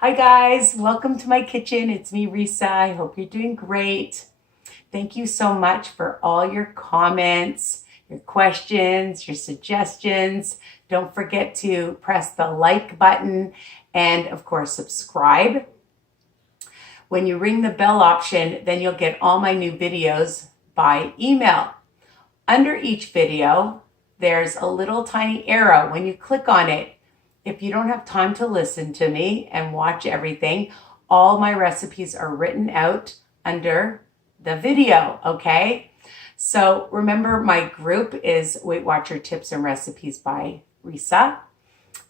Hi guys, welcome to my kitchen. It's me, Risa. I hope you're doing great. Thank you so much for all your comments, your questions, your suggestions. Don't forget to press the like button and of course subscribe. When you ring the bell option, then you'll get all my new videos by email. Under each video, there's a little tiny arrow. When you click on it, if you don't have time to listen to me and watch everything, all my recipes are written out under the video, okay? So remember, my group is Weight Watcher Tips and Recipes by Risa.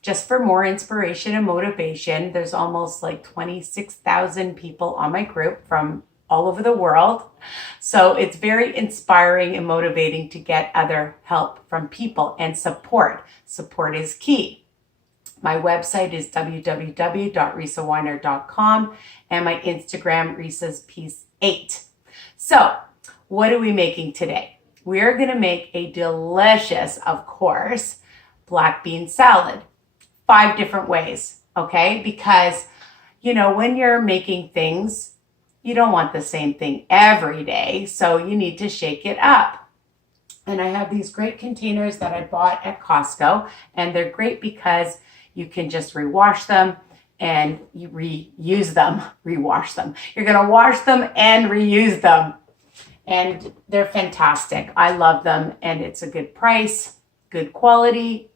Just for more inspiration and motivation, there's almost like 26,000 people on my group from all over the world. So it's very inspiring and motivating to get other help from people and support. Support is key. My website is www.risaweiner.com and my Instagram, Risa's Piece 8. So what are we making today? We're going to make a delicious, of course, black bean salad. 5 different ways, okay? Because, when you're making things, you don't want the same thing every day, so you need to shake it up. And I have these great containers that I bought at Costco, and they're great because you can just rewash them and you reuse them, rewash them. You're gonna wash them and reuse them. And they're fantastic. I love them and it's a good price, good quality.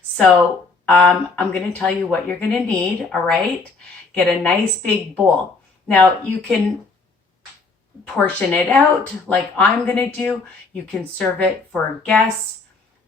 So I'm gonna tell you what you're gonna need, all right? Get a nice big bowl. Now you can portion it out like I'm gonna do. You can serve it for guests,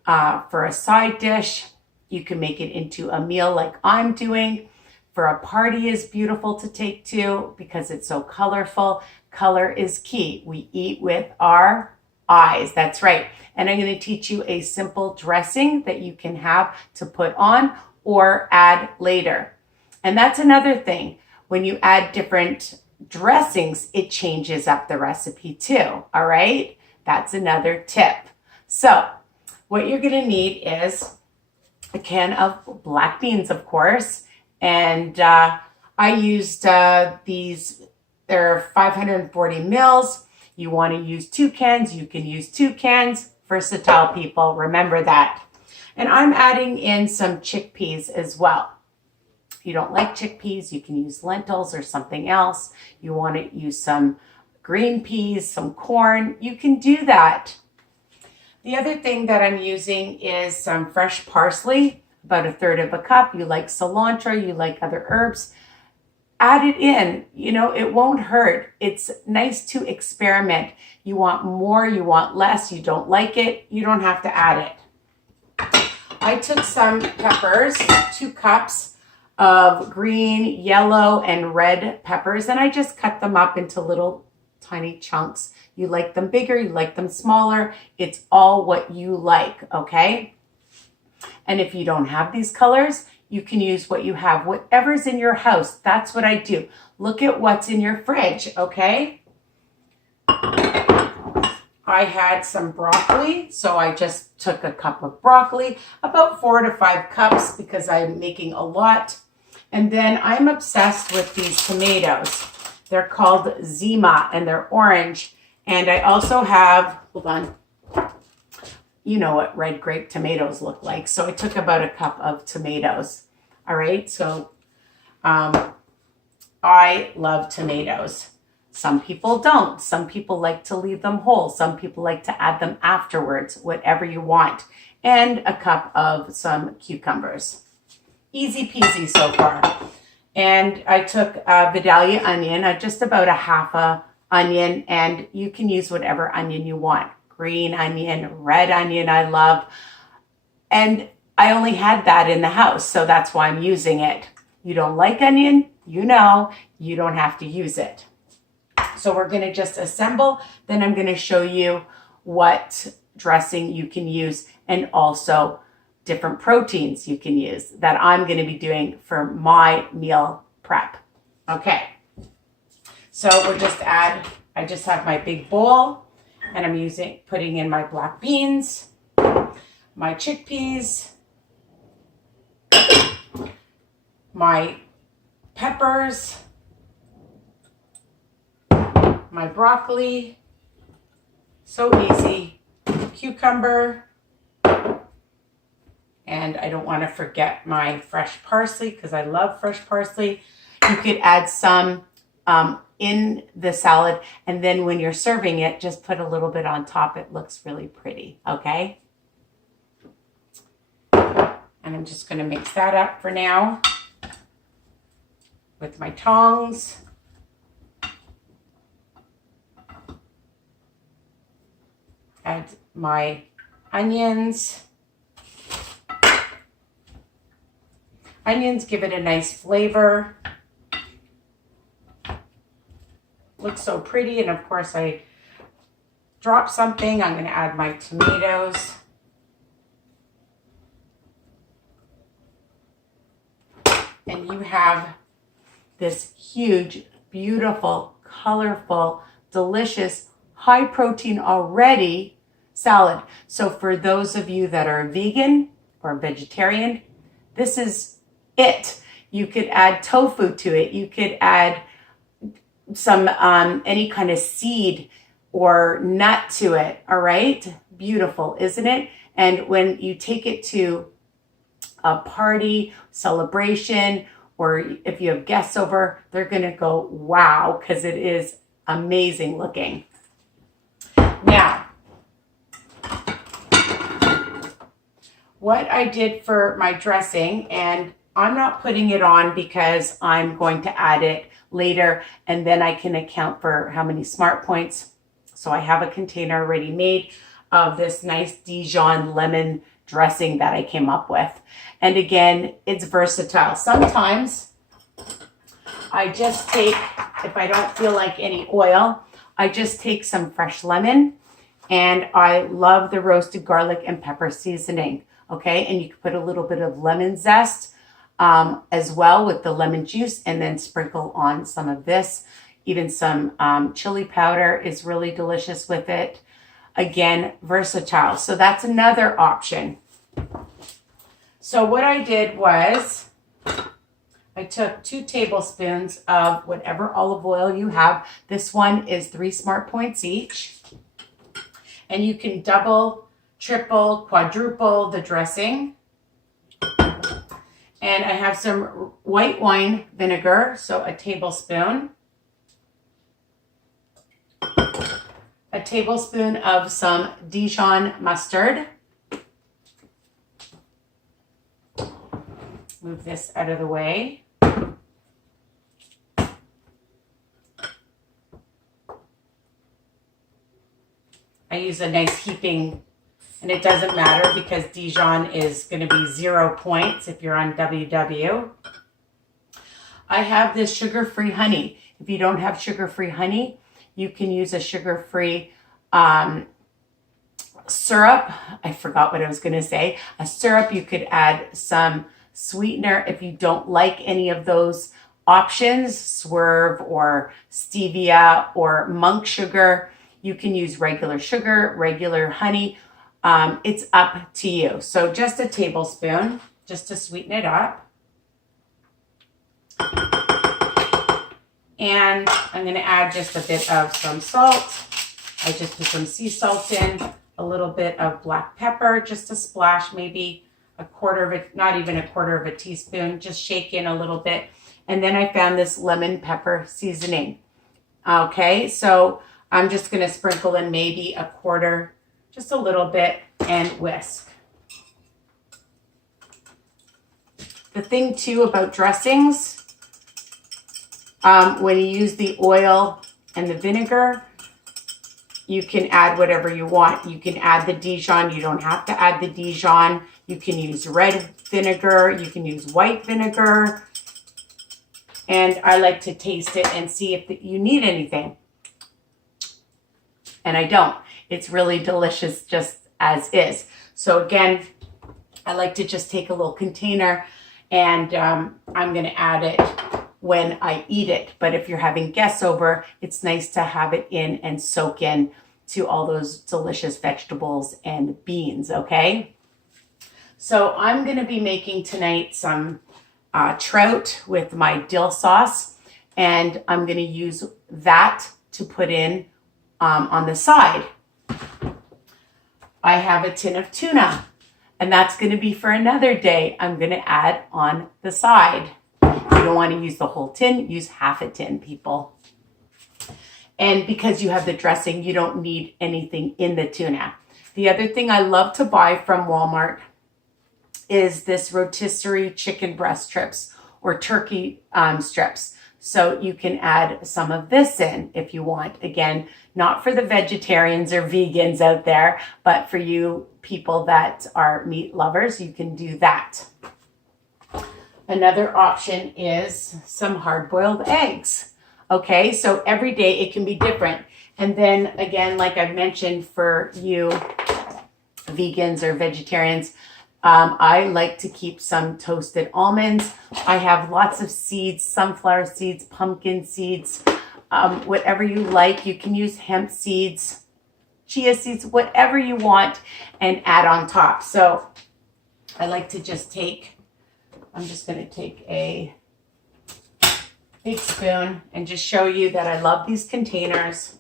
for a side dish. You can make it into a meal like I'm doing. For a party is beautiful to take to because it's so colorful. Color is key. We eat with our eyes. That's right. And I'm going to teach you a simple dressing that you can have to put on or add later. And that's another thing. When you add different dressings, it changes up the recipe too. All right. That's another tip. So what you're going to need is a can of black beans, of course. And I used these, they're 540 mils. You want to use 2 cans, you can use 2 cans. Versatile people, remember that. And I'm adding in some chickpeas as well. If you don't like chickpeas, you can use lentils or something else. You want to use some green peas, some corn, you can do that. The other thing that I'm using is some fresh parsley, about 1/3 cup. You like cilantro, you like other herbs, add it in. It won't hurt. It's nice to experiment. You want more, you want less, you don't like it, you don't have to add it. I took some peppers, 2 cups of green, yellow, and red peppers, and I just cut them up into little tiny chunks. You like them bigger, you like them smaller. It's all what you like, okay? And if you don't have these colors, you can use what you have, whatever's in your house. That's what I do. Look at what's in your fridge, okay? I had some broccoli, so I just took a cup of broccoli, about 4 to 5 cups because I'm making a lot. And then I'm obsessed with these tomatoes. They're called Zima and they're orange. And I also have, hold on, you know what red grape tomatoes look like. So I took about a cup of tomatoes. All right, so I love tomatoes. Some people don't. Some people like to leave them whole. Some people like to add them afterwards, whatever you want. And a cup of some cucumbers. Easy peasy so far. And I took a vidalia onion, just about a half a onion, and you can use whatever onion you want. Green onion, red onion I love. And I only had that in the house, so that's why I'm using it. You don't like onion, you don't have to use it. So we're gonna just assemble, then I'm gonna show you what dressing you can use and also different proteins you can use that I'm gonna be doing for my meal prep. Okay, so I just have my big bowl and I'm putting in my black beans, my chickpeas, my peppers, my broccoli, so easy, cucumber, and I don't want to forget my fresh parsley because I love fresh parsley. You could add some in the salad, and then when you're serving it, just put a little bit on top. It looks really pretty, okay? And I'm just going to mix that up for now with my tongs. Add my onions. Onions give it a nice flavor. Looks so pretty, and of course I dropped something. I'm going to add my tomatoes. And you have this huge, beautiful, colorful, delicious, high protein already salad. So for those of you that are vegan or vegetarian, this is it. You could add tofu to it. You could add some any kind of seed or nut to it. All right, beautiful, isn't it? And when you take it to a party, celebration, or if you have guests over, they're gonna go, wow, because it is amazing looking. Now, what I did for my dressing, and I'm not putting it on because I'm going to add it later, and then I can account for how many smart points. So I have a container already made of this nice Dijon lemon dressing that I came up with. And again, it's versatile. Sometimes I just take, if I don't feel like any oil, I just take some fresh lemon, and I love the roasted garlic and pepper seasoning. Okay, and you can put a little bit of lemon zest as well with the lemon juice, and then sprinkle on some of this. Even some chili powder is really delicious with it. Again, versatile. So that's another option. So what I did was I took 2 tablespoons of whatever olive oil you have. This one is 3 smart points each. And you can double, triple, quadruple the dressing. And I have some white wine vinegar, so a tablespoon. A tablespoon of some Dijon mustard. Move this out of the way. I use a nice heaping, and it doesn't matter because Dijon is going to be 0 points if you're on WW. I have this sugar-free honey. If you don't have sugar-free honey, you can use a sugar-free syrup. I forgot what I was going to say. A syrup, you could add some sweetener if you don't like any of those options, Swerve or stevia or monk sugar. You can use regular sugar, regular honey. It's up to you. So just a tablespoon, just to sweeten it up. And I'm going to add just a bit of some salt. I just put some sea salt in, a little bit of black pepper, just a splash, maybe a quarter of it, not even a quarter of a teaspoon, just shake in a little bit. And then I found this lemon pepper seasoning. Okay, so I'm just going to sprinkle in maybe a quarter, just a little bit, and whisk. The thing too about dressings, when you use the oil and the vinegar, you can add whatever you want. You can add the Dijon. You don't have to add the Dijon. You can use red vinegar. You can use white vinegar. And I like to taste it and see if you need anything. And I don't. It's really delicious just as is. So again, I like to just take a little container, and I'm going to add it when I eat it. But if you're having guests over, it's nice to have it in and soak in to all those delicious vegetables and beans, okay? So I'm going to be making tonight some trout with my dill sauce, and I'm going to use that to put in on the side. I have a tin of tuna, and that's going to be for another day. I'm going to add on the side. If you don't want to use the whole tin, use half a tin, people. And because you have the dressing, you don't need anything in the tuna. The other thing I love to buy from Walmart is this rotisserie chicken breast strips or turkey strips. So you can add some of this in if you want. Again, not for the vegetarians or vegans out there, but for you people that are meat lovers, you can do that. Another option is some hard-boiled eggs. Okay, so every day it can be different. And then again, like I mentioned, for you vegans or vegetarians, I like to keep some toasted almonds. I have lots of seeds, sunflower seeds, pumpkin seeds, whatever you like. You can use hemp seeds, chia seeds, whatever you want, and add on top. So I like to just take, I'm just going to take a big spoon and just show you that I love these containers.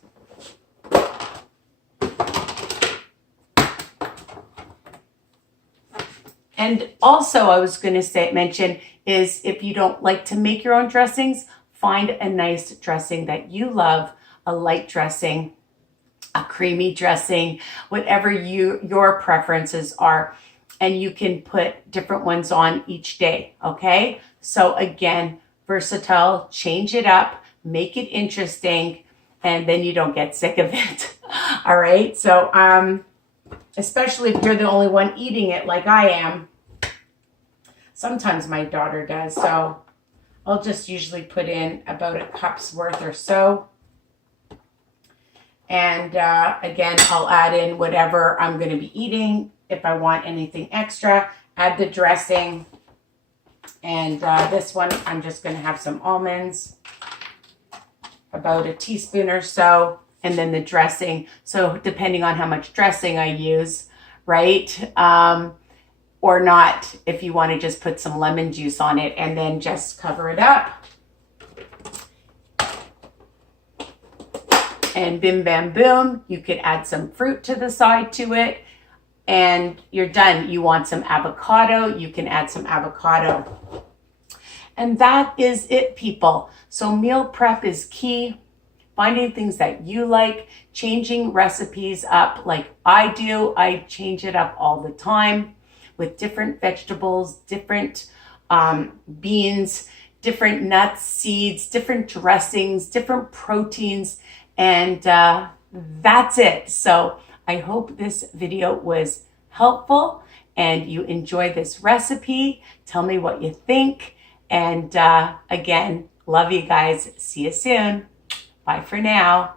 And also I was going to mention is if you don't like to make your own dressings, find a nice dressing that you love, a light dressing, a creamy dressing, whatever your preferences are. And you can put different ones on each day, okay? So again, versatile, change it up, make it interesting, and then you don't get sick of it. All right, so especially if you're the only one eating it like I am. Sometimes my daughter does, so I'll just usually put in about a cup's worth or so. And again, I'll add in whatever I'm going to be eating. If I want anything extra, add the dressing. And this one, I'm just going to have some almonds, about a teaspoon or so, and then the dressing. So depending on how much dressing I use, right? Or not, if you want to just put some lemon juice on it and then just cover it up. And bim, bam, boom. You could add some fruit to the side to it. And you're done. You want some avocado, you can add some avocado. And that is it, people. So meal prep is key. Finding things that you like, changing recipes up like I do. I change it up all the time with different vegetables, different beans, different nuts, seeds, different dressings, different proteins, and that's it. So I hope this video was helpful and you enjoy this recipe. Tell me what you think. And again, love you guys. See you soon. Bye for now.